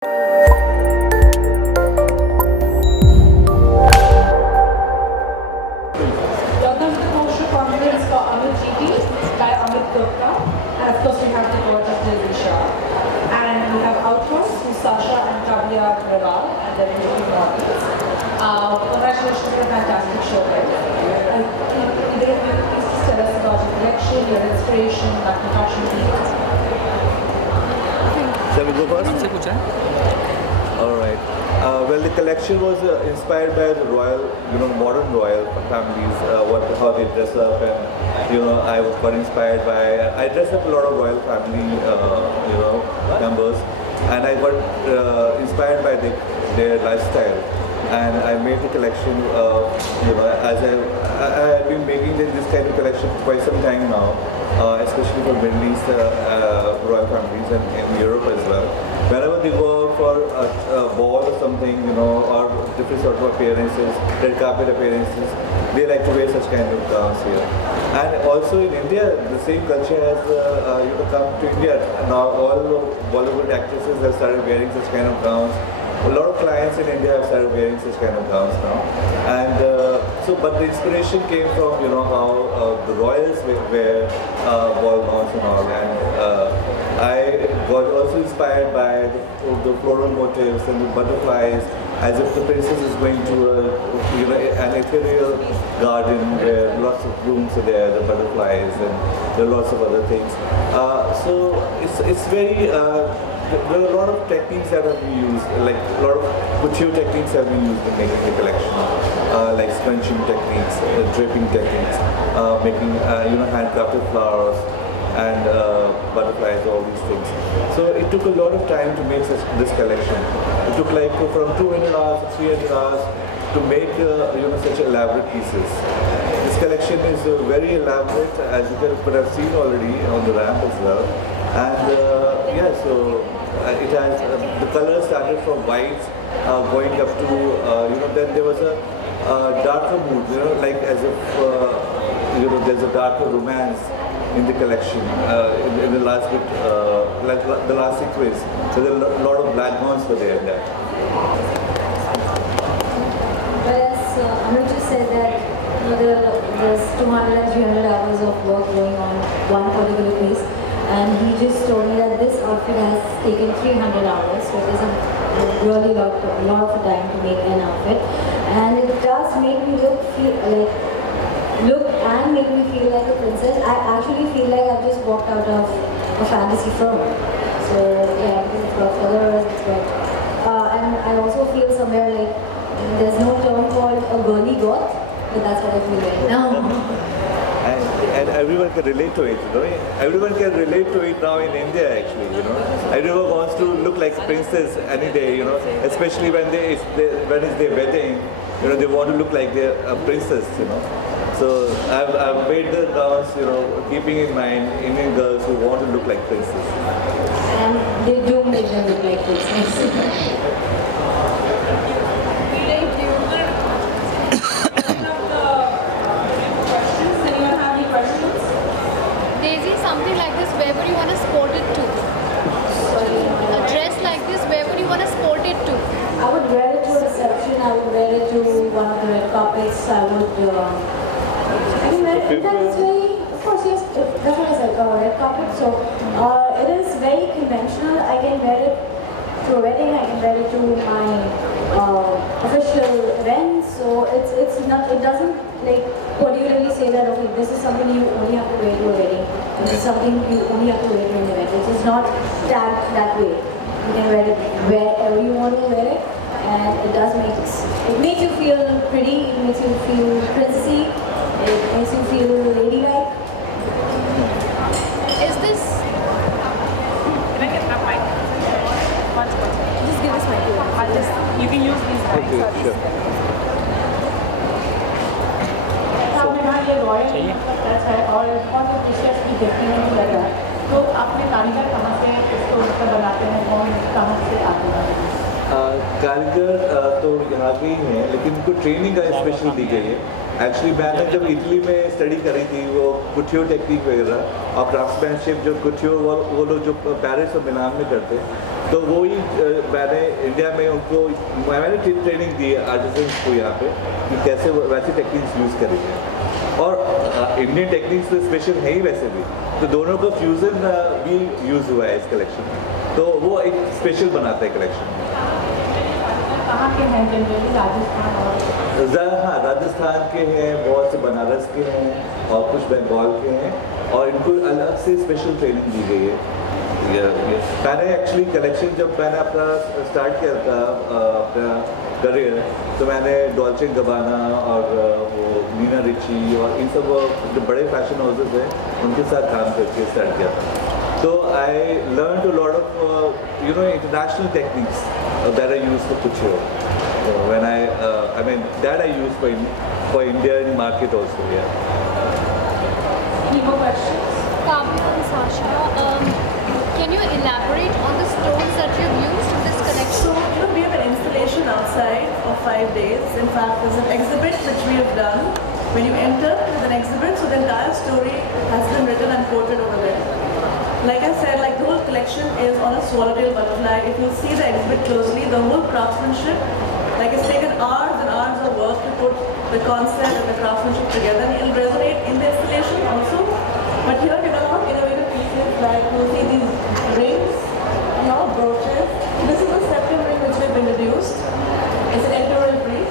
Welcome to the Culture Conference for Amit GP by Amit Gupta. And of course, we have the daughter Dilisha. And we have outros who's Sasha and Kavya Raval, and they're beautiful models. Congratulations for a fantastic show, guys. Please tell us about your collection, your inspiration, that fashion piece. Shall we go first? All right. Well, the collection was inspired by the royal, modern royal families, how they dress up, and I was got inspired by. I dress up a lot of royal family, members, and I got inspired by their lifestyle, and I made the collection. As I have been making this kind of collection for quite some time now, especially for Middle East royal families and in Europe as well. Whenever they go for a ball or something, or different sort of appearances, red carpet appearances, they like to wear such kind of gowns here. And also in India, the same culture has come to India. Now all Bollywood actresses have started wearing such kind of gowns. A lot of clients in India have started wearing such kind of gowns now. And but the inspiration came from, how the royals wear ball gowns and all. And I got also inspired by the floral motifs and the butterflies, as if the princess is going to an ethereal garden where lots of blooms are there, the butterflies, and there are lots of other things. So it's very. There are a lot of techniques that have been used, like a lot of couture techniques have been used in making the collection, like scrunching techniques, draping techniques, making handcrafted flowers and butterflies, all these things. So it took a lot of time to make this collection. It took like from 200 hours to 300 hours to make such elaborate pieces. This collection is very elaborate, as you could have seen already on the ramp as well. And so it has the color started from whites, going up to then there was a darker mood, like as if there's a darker romance in the collection in the last bit, like the last sequence. So there are a lot of black gowns were there in that. Whereas Anuj said that there's 200 and 300 hours of work going on one particular piece, and he just told me that this outfit has taken 300 hours, so it is a really lot of time to make an outfit, and it does make me look and make me feel like a princess. I actually feel like I've just walked out of a fantasy film. So yeah, because it's got colors, it's got, and I also feel somewhere like there's no term called a girly goth, but that's what I feel right now. And everyone can relate to it, Everyone can relate to it now in India, actually, Everyone wants to look like a princess any day, Especially when it's their wedding, they want to look like they're a princess, So I've made the gowns, keeping in mind Indian girls who want to look like princesses. And they do make them look like princesses. Something like this, where would you want to sport it to? A dress like this, where would you want to sport it to? I would wear it to a reception, I would wear it to one of the red carpets, I would wear it, in fact it's very, of course yes, that's what I said, red carpet, so it is very conventional. I can wear it to a wedding, I can wear it to my official events, so it's not, it doesn't like particularly say that okay, this is something you only have to wear to a wedding, this is something you only have to wear to an event. It is not tagged that way. You can wear it wherever you want to wear it, and it makes you feel pretty, it makes you feel princessy, it makes you feel ladylike. Is this? Can I get that mic? Just give this mic to You can use these mics. Okay, sure. ये royal touch है और बहुत precious भी देखने में लग रहा है, तो आपने कारीगर कहाँ से इसको बनाते हैं, कौन कहाँ से आते हैं? कारीगर तो यहाँ के ही हैं, लेकिन उनको ट्रेनिंग का स्पेशल दी गई है। एक्चुअली मैंने जब इटली में स्टडी करी थी वो कुटियो टेक्निक वगैरह और क्राफ्ट्समैनशिप जो कुटियो वो लोग जो पेरिस और मिलान में करते हैं, तो वही मैंने इंडिया में उनको मैंने ट्रेनिंग दी आर्टिजन्स को यहाँ पे कि कैसे वैसी टेक्निक्स यूज़ करेंगे, और इंडियन टेक्निक्स तो स्पेशल है ही वैसे भी, तो दोनों का फ्यूज़न भी यूज़ हुआ है इस कलेक्शन में, तो वो एक स्पेशल बनाता है कलेक्शन। कहाँ के हैं जनरली, राजस्थान और हाँ, राजस्थान के हैं, बहुत से बनारस के हैं और कुछ बंगाल के हैं, और इनको अलग से स्पेशल ट्रेनिंग दी गई है। मैंने एक्चुअली कलेक्शन जब मैंने अपना स्टार्ट किया था अपना करियर, तो मैंने डॉल्चे गबाना और वो नीना रिची और इन सब जो बड़े फैशन हाउसेस हैं उनके साथ काम करके स्टार्ट किया था। So I learned a lot of international techniques that I use for couture. When I mean that I use for Indian market also. Yeah. Any more questions? Kavya and Sasha, can you elaborate on the stones that you've used in this So, collection? we have an installation outside of 5 days. In fact, there's an exhibit which we have done. When you enter, there's an exhibit, so the entire story has been written and quoted over there. Like I said, like the whole collection is on a swallowtail butterfly. If you see the exhibit closely, the whole craftsmanship, like it's taken hours and hours of work to put the concept and the craftsmanship together. And it'll resonate in the installation also. But here we've done a lot of innovative pieces, like you'll see these rings, brooches. This is the septum ring which we've introduced. It's an editorial brief.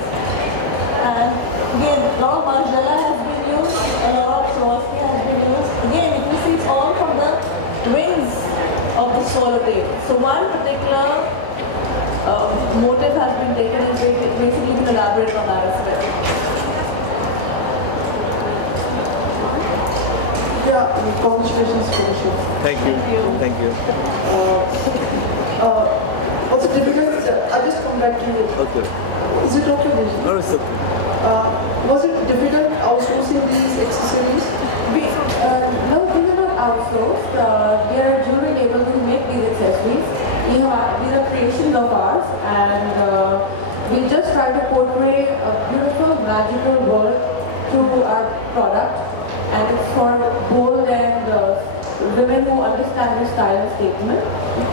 And again, a lot of Margiela has been used, a lot of Swarovski has been used. Again, if you see, it's all from the wings of the swallowtail. So one particular motive has been taken and basically you can elaborate on that as well. Yeah, congratulations for the show. Thank you. Thank you. Also difficult, I just come back to you. Okay. Is it okay with you? No, it's okay. Was it difficult outsourcing these accessories? No, these are not outsourced. We are a jewelry label who make these accessories. These are creations of ours, and we just try to portray a beautiful, magical world through our product. And it's for bold and women who understand the style and statement.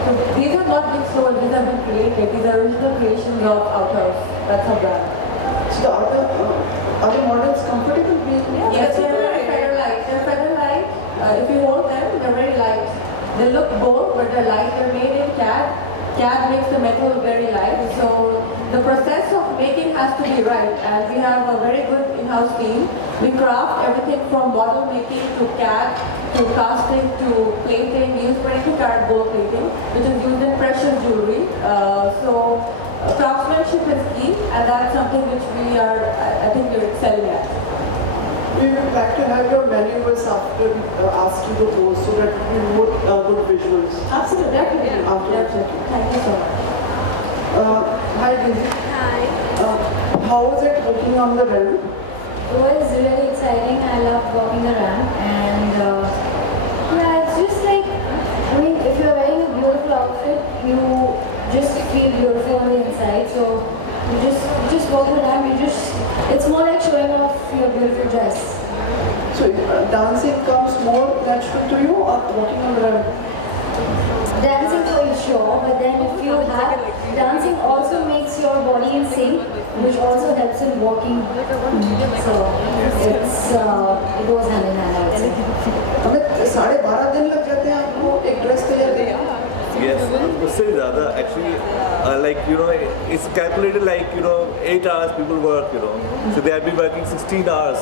So these are not been sold, these have been created. These are original creations of Outhouse. That's our brand. So are the models comfortable being? Yes, they're very feather light. They're feather light. If you hold them, they're very light. They look bold, but they're light. They're made in CAD. CAD makes the metal very light. So the process of making has to be right. And we have a very good in-house team. We craft everything from model making to CAD, to casting, to plating. We use 22 karat gold plating, which is used in precious jewelry. So craftsmanship is key, and that's something which we are, I think, we're excelling at. We would like to have your manuals after ask you the post so that we would good visuals. Absolutely, definitely. Definitely. Thank you so much. Hi, Didi. Hi. How was it working on the ramp? It was really exciting. I love walking the ramp, and yeah, it's just like, I mean, if you're wearing a beautiful outfit, you just feel beautiful on the inside. So you just walk the ramp. It's more like showing off your beautiful dress. So dancing comes more natural to you or walking on the ramp? Dancing for sure, but then if you have dancing also makes your body in sync, which also helps in walking. So it goes hand in hand, I would say. हमें 12.5 दिन लग जाते हैं आपको एक dress तैयार करने में? Yes, उससे ज़्यादा actually, it's calculated 8 hours people work, so they have been working 16 hours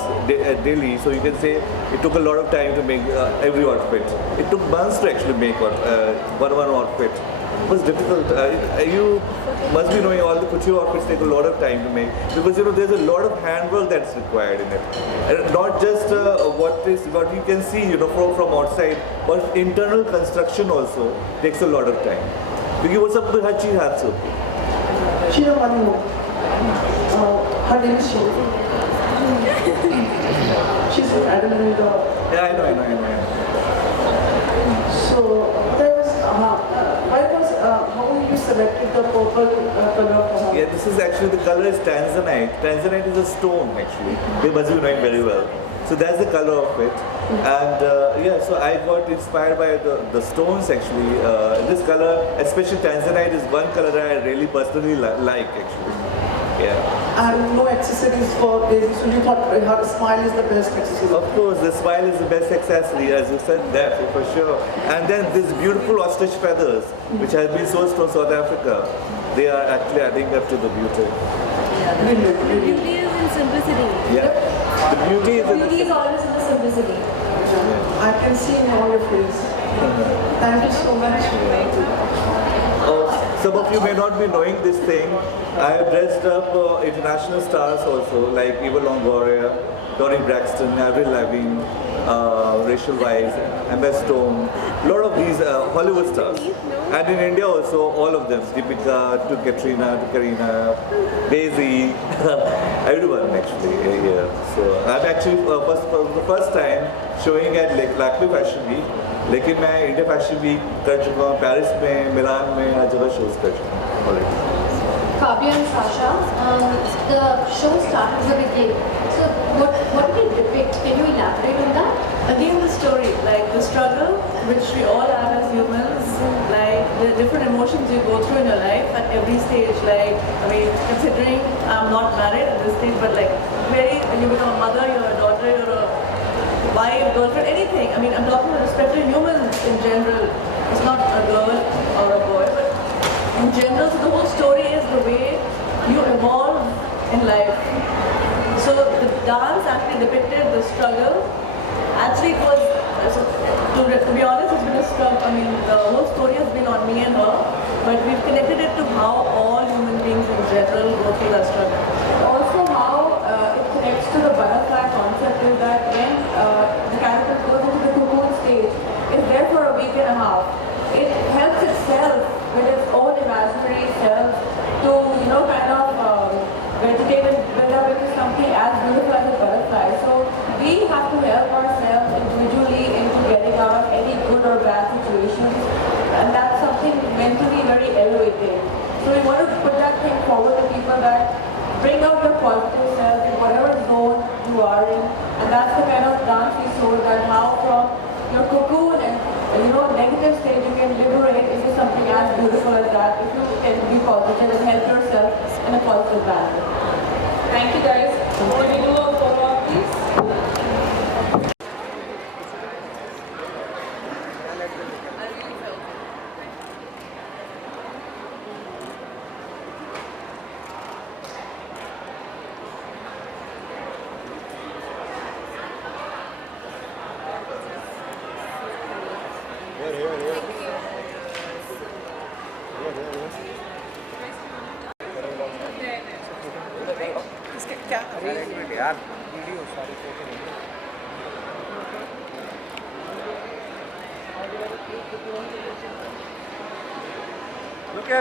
daily, so you can say it took a lot of time to make every outfit. It took months to actually make one outfit. It was difficult. You must be knowing all the couture outfits take a lot of time to make, because there's a lot of handwork that's required in it, and not just what you can see from outside, but internal construction also takes a lot of time, because वो सब हर चीज हाथ से होती है. Sheena Manu. Her name is Sheena. She's from Adam and Yeah, I know. So there was how you selected the purple color for her? Yeah, this is actually, the color is tanzanite. Tanzanite is a stone actually. They must be knowing very well. So that's the color of it. And yeah, so I got inspired by the stones actually. This color, especially tanzanite, is one color that I really personally like actually. Yeah. And no accessories for Daisy, so you thought her smile is the best accessory? Of course, the smile is the best accessory, as you said that, for sure. And then these beautiful ostrich feathers, which have been sourced from South Africa, they are actually adding up to the beauty. The beauty is in simplicity. Yeah. The beauty is in Beauty is always in the simplicity. I can see in all your face. Thank you so much. Some of you may not be knowing this thing. I have dressed up international stars also, like Eva Longoria, Toni Braxton, Avril Lavigne, Rachel Weisz, Emma Stone, a lot of these Hollywood stars. And in India also, all of them, Deepika to Katrina to Karina, Daisy, everyone actually here. So I'm actually for the first time showing at Lakme Fashion Week. लेकिन मैं India fashion week कर चुका हूँ, Paris में, मिलान में, हर जगह shows कर चुका हूँ already. Kavya and Sasha, the show started with a game. So what did it depict? Can you elaborate on that? Again, the story, like the struggle which we all have as humans, like the different emotions you go through in your life at every stage. Like, I mean, considering I'm not married at this stage, but like when you become a mother, you're a daughter, you're a wife, girlfriend, anything. I mean, I'm talking about respect to humans in general. It's not a girl or a boy, but in general, so the whole story is the way you evolve in life. So the dance actually depicted the struggle. Actually, it was, to be honest, it's been a struggle. I mean, the whole story has been on me and her, but we've connected it to how all human beings in general go through that struggle. Also how it connects to the butterfly concept is that when the character goes into the cocoon stage, it's there for a week and a half. It helps itself with its own imaginary self to, you know, kind of vegetate and build up into something as beautiful as a butterfly. So we have to help ourselves individually into getting out of any good or bad situations, and that's something mentally very elevating. So we want to put that thing forward to people that bring out your positive self in whatever zone you are in, and that's the kind of dance we showed, that how from your cocoon and negative stage you can liberate into something as beautiful as that if you can be positive and help yourself in a positive manner. Thank you guys. Can we do a follow-up please?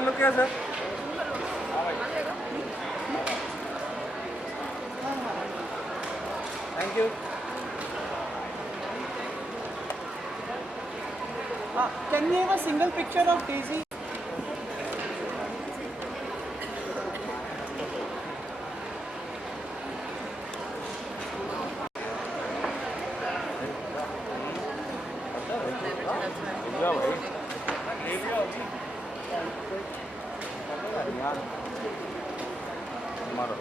Look here, sir. Thank you. Can we have a single picture of Daisy? Tomorrow.